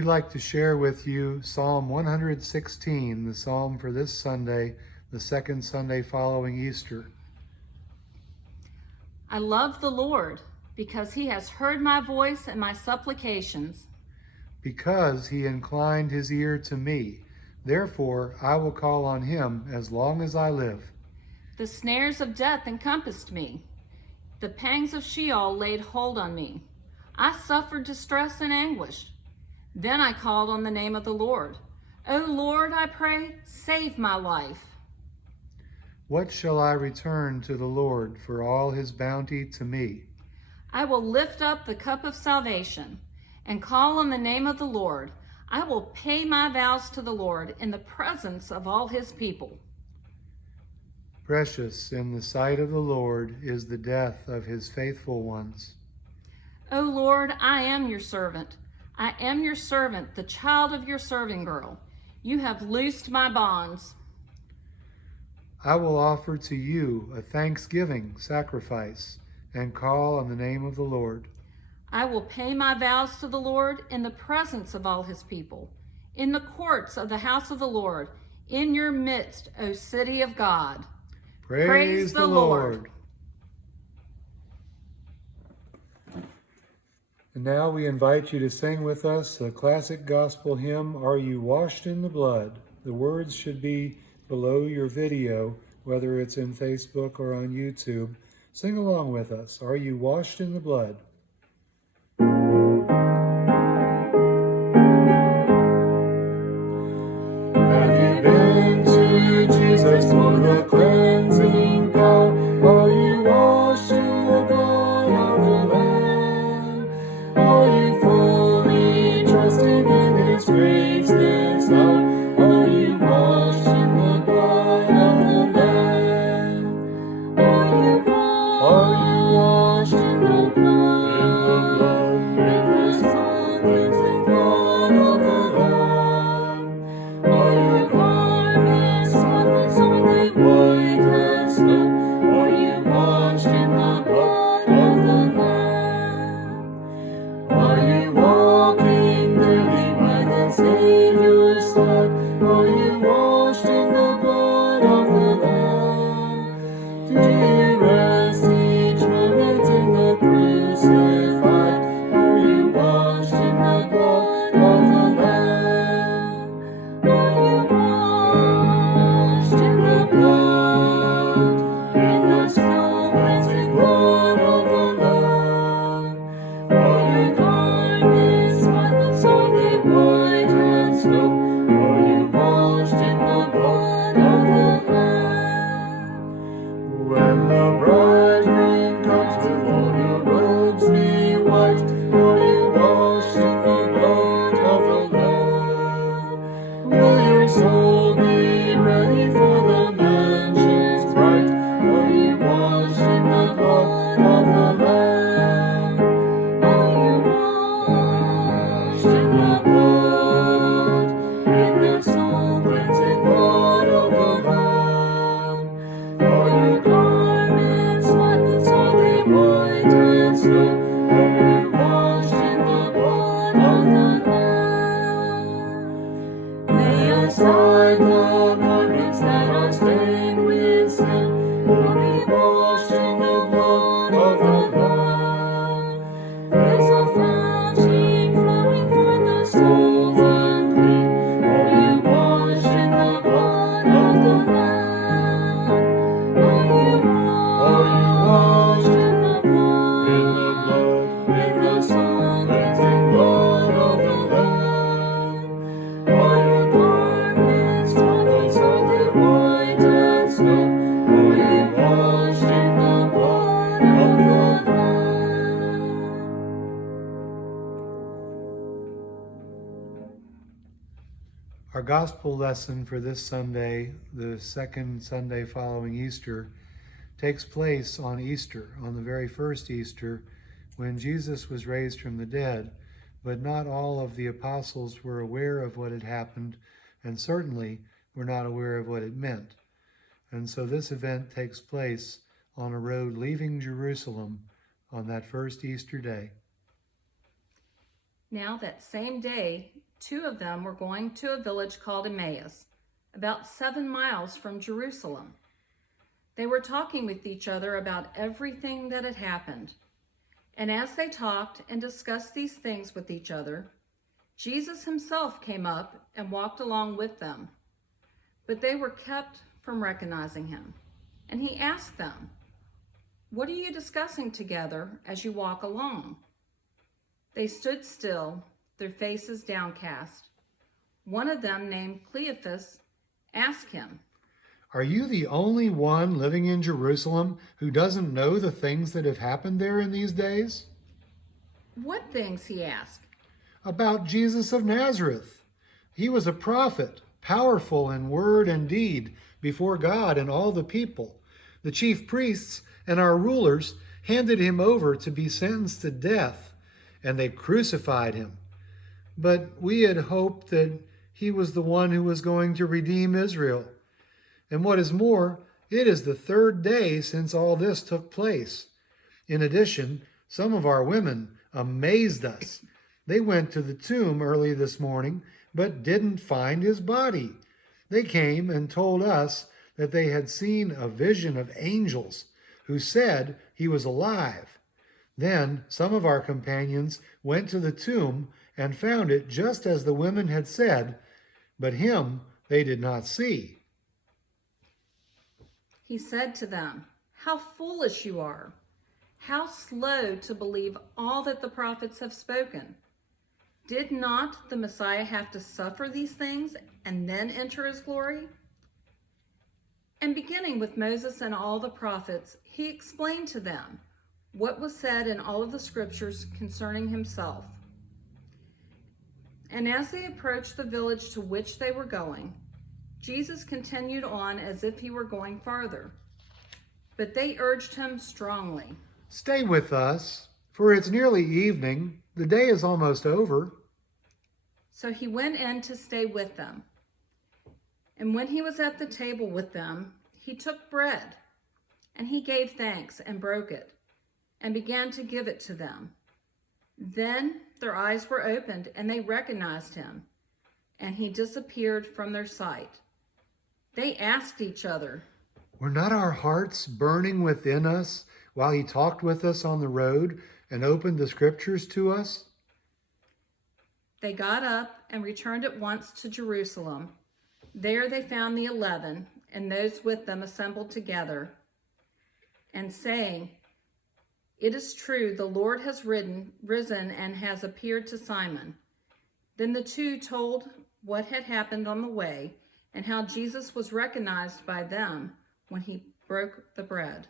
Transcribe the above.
We'd like to share with you Psalm 116, the psalm for this Sunday, the second Sunday following Easter. I love the Lord because he has heard my voice and my supplications. Because he inclined his ear to me, therefore I will call on him as long as I live. The snares of death encompassed me. The pangs of Sheol laid hold on me. I suffered distress and anguish. Then I called on the name of the Lord. O Lord, I pray, save my life. What shall I return to the Lord for all his bounty to me? I will lift up the cup of salvation and call on the name of the Lord. I will pay my vows to the Lord in the presence of all his people. Precious in the sight of the Lord is the death of his faithful ones. O Lord, I am your servant. I am your servant, the child of your serving girl. You have loosed my bonds. I will offer to you a thanksgiving sacrifice and call on the name of the Lord. I will pay my vows to the Lord in the presence of all his people, in the courts of the house of the Lord, in your midst, O city of God. Praise the Lord. And now we invite you to sing with us the classic gospel hymn, Are You Washed in the Blood? The words should be below your video, whether it's in Facebook or on YouTube. Sing along with us. Are you washed in the blood? Have you been to Jesus for the cleansing power? Are you washed in the blood of the Lamb? Are you fully trusting in His grace this hour? Are you washed in the blood of the Lamb? Are you washed in the blood? In the soul cleansing blood of the Lamb? Are your garments spotless? Are they white as snow? Are you washed in the blood of the Lamb? Are you walking daily by the Savior's side? Are you washed in the blood of the Lamb? Do you rest each moment in the crucified? Are you washed in the blood of the Lamb? Are you washed in the blood, in the soul cleansing blood of the Lamb? Are your garments spotless? Are they white as snow? Are you washed in the blood of the Lamb? When the bridegroom comes, will all your robes be white? Are you washed in the blood of the Lamb? Will your soul be ready for the mansions bright? Are you washed in the blood of the Lamb? Are you washed in the blood, in the soul cleansing blood of the Lamb? Are your garments spotless? Are they white as snow? Are you washed in the blood of the Lamb? Lay aside the garments that are stained with sin. Are you washed in the blood of the Lamb? There's a fountain flowing for the souls unclean. Are you washed in the blood of the Lamb? Are you washed in the blood, in the soul cleansing blood of the Lamb? Are your garments spotless? Are they white as snow? Are you washed in the blood of the Lamb? Our gospel lesson for this Sunday, the second Sunday following Easter, takes place on Easter, on the very first Easter, when Jesus was raised from the dead, but not all of the apostles were aware of what had happened, and certainly were not aware of what it meant. And so this event takes place on a road leaving Jerusalem on that first Easter day. Now that same day, 2 of them were going to a village called Emmaus, about 7 miles from Jerusalem. They were talking with each other about everything that had happened. And as they talked and discussed these things with each other, Jesus himself came up and walked along with them. But they were kept from recognizing him. And he asked them, "What are you discussing together as you walk along?" They stood still, their faces downcast. One of them, named Cleophas, asked him, "Are you the only one living in Jerusalem who doesn't know the things that have happened there in these days?" "What things?" he asked. "About Jesus of Nazareth. He was a prophet, powerful in word and deed before God and all the people. The chief priests and our rulers handed him over to be sentenced to death, and they crucified him. But we had hoped that he was the one who was going to redeem Israel. And what is more, it is the 3rd day since all this took place. In addition, some of our women amazed us. They went to the tomb early this morning, but didn't find his body. They came and told us that they had seen a vision of angels who said he was alive. Then some of our companions went to the tomb and found it just as the women had said, but him they did not see. He said to them, "How foolish you are! How slow to believe all that the prophets have spoken! Did not the Messiah have to suffer these things and then enter his glory?" And beginning with Moses and all the prophets, he explained to them what was said in all of the scriptures concerning himself. And as they approached the village to which they were going, Jesus continued on as if he were going farther. But they urged him strongly, "Stay with us, for it's nearly evening. The day is almost over." So he went in to stay with them. And when he was at the table with them, he took bread, and he gave thanks and broke it, and began to give it to them. Then their eyes were opened, and they recognized him, and he disappeared from their sight. They asked each other, "Were not our hearts burning within us while he talked with us on the road and opened the scriptures to us?" They got up and returned at once to Jerusalem. There they found the 11 and those with them assembled together, and saying, "It is true, the Lord has risen and has appeared to Simon." Then the two told what had happened on the way and how Jesus was recognized by them when he broke the bread.